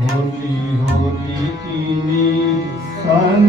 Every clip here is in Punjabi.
होली होली की नी सन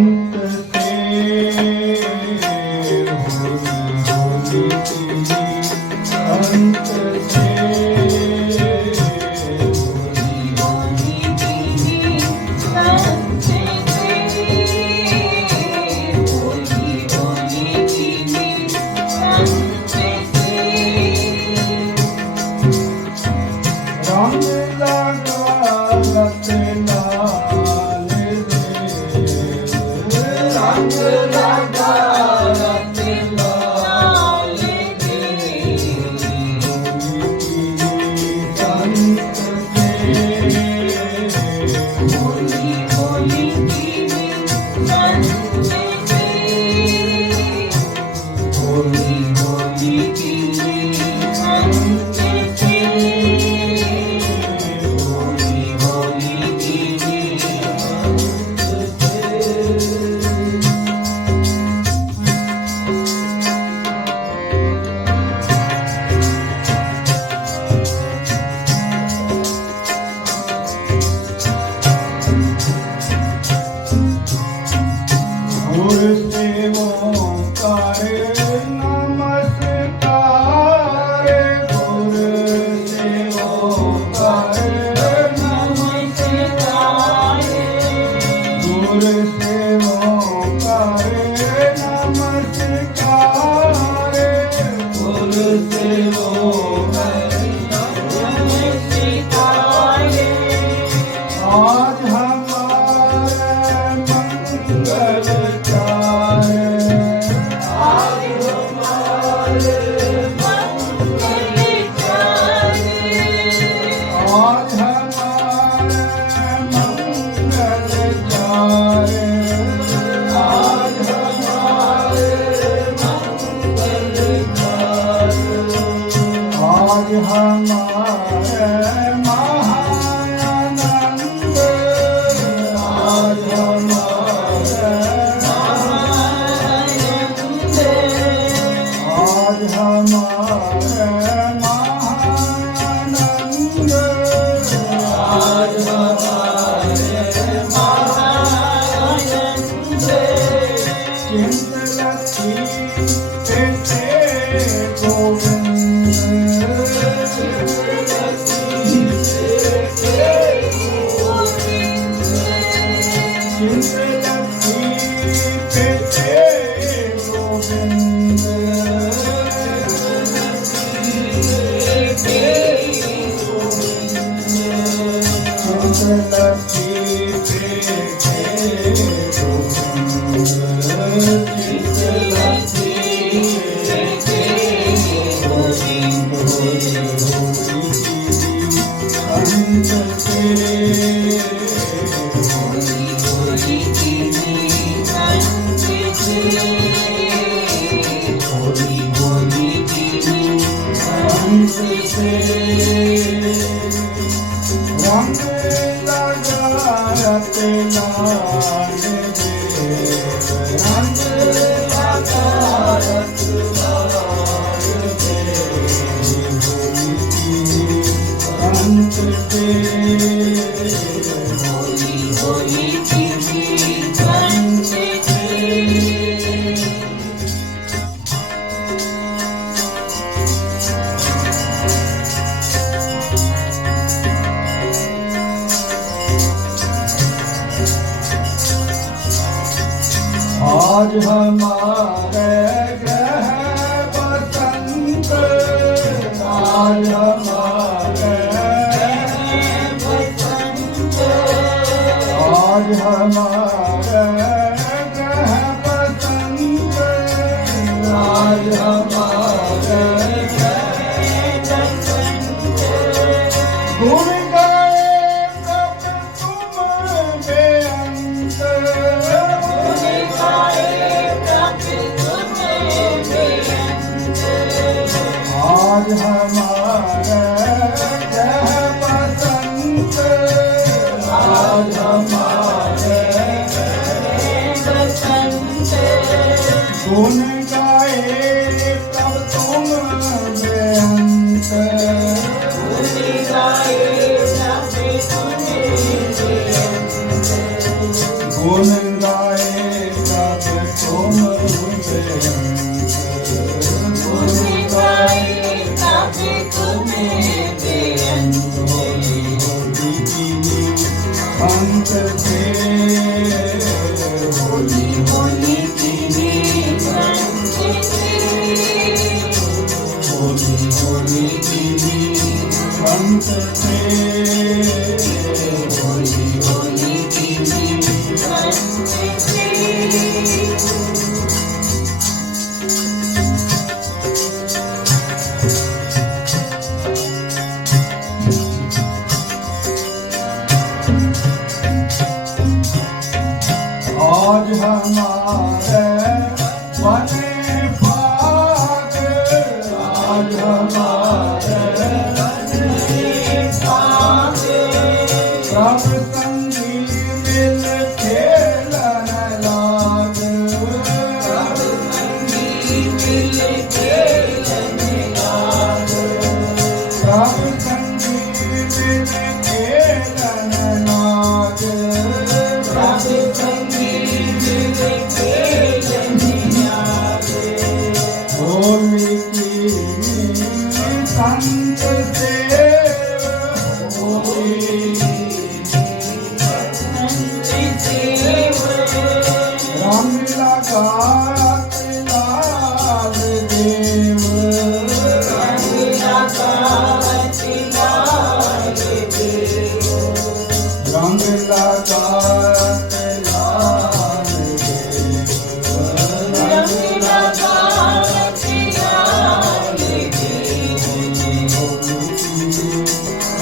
Oh, हमारे मन पाक आज हमारे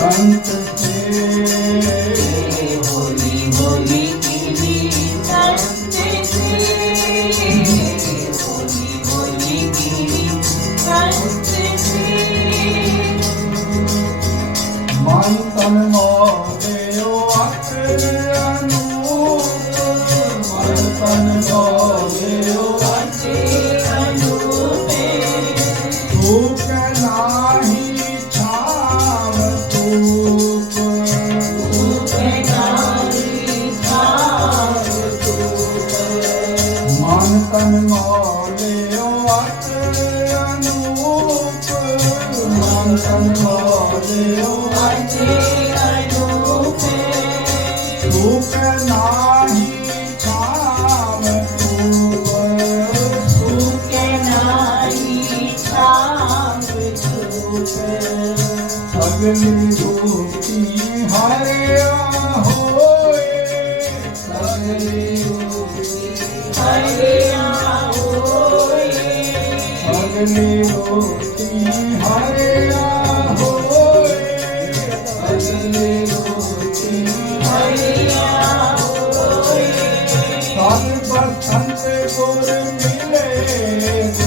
Santa ਅਨੂਪ ਮਨ ਸੰਭਾਲਿਓ ਅਜੀ ਅਗਨੀ ਮੋਤੀ ਹਰਿਆ ਹੋਏ। ਅਗਨੀ ਮੋਤੀ ਹਰਿਆ ਹੋਏ। ਸਾਧ ਬਸੰਤ ਗੁਰ ਮਿਲੇ।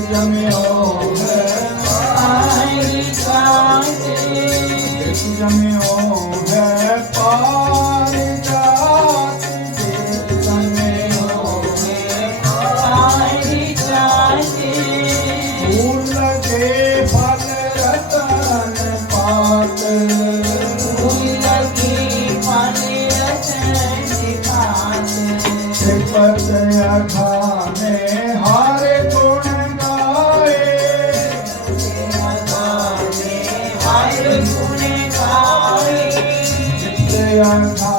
જમ્યો જમ્યો young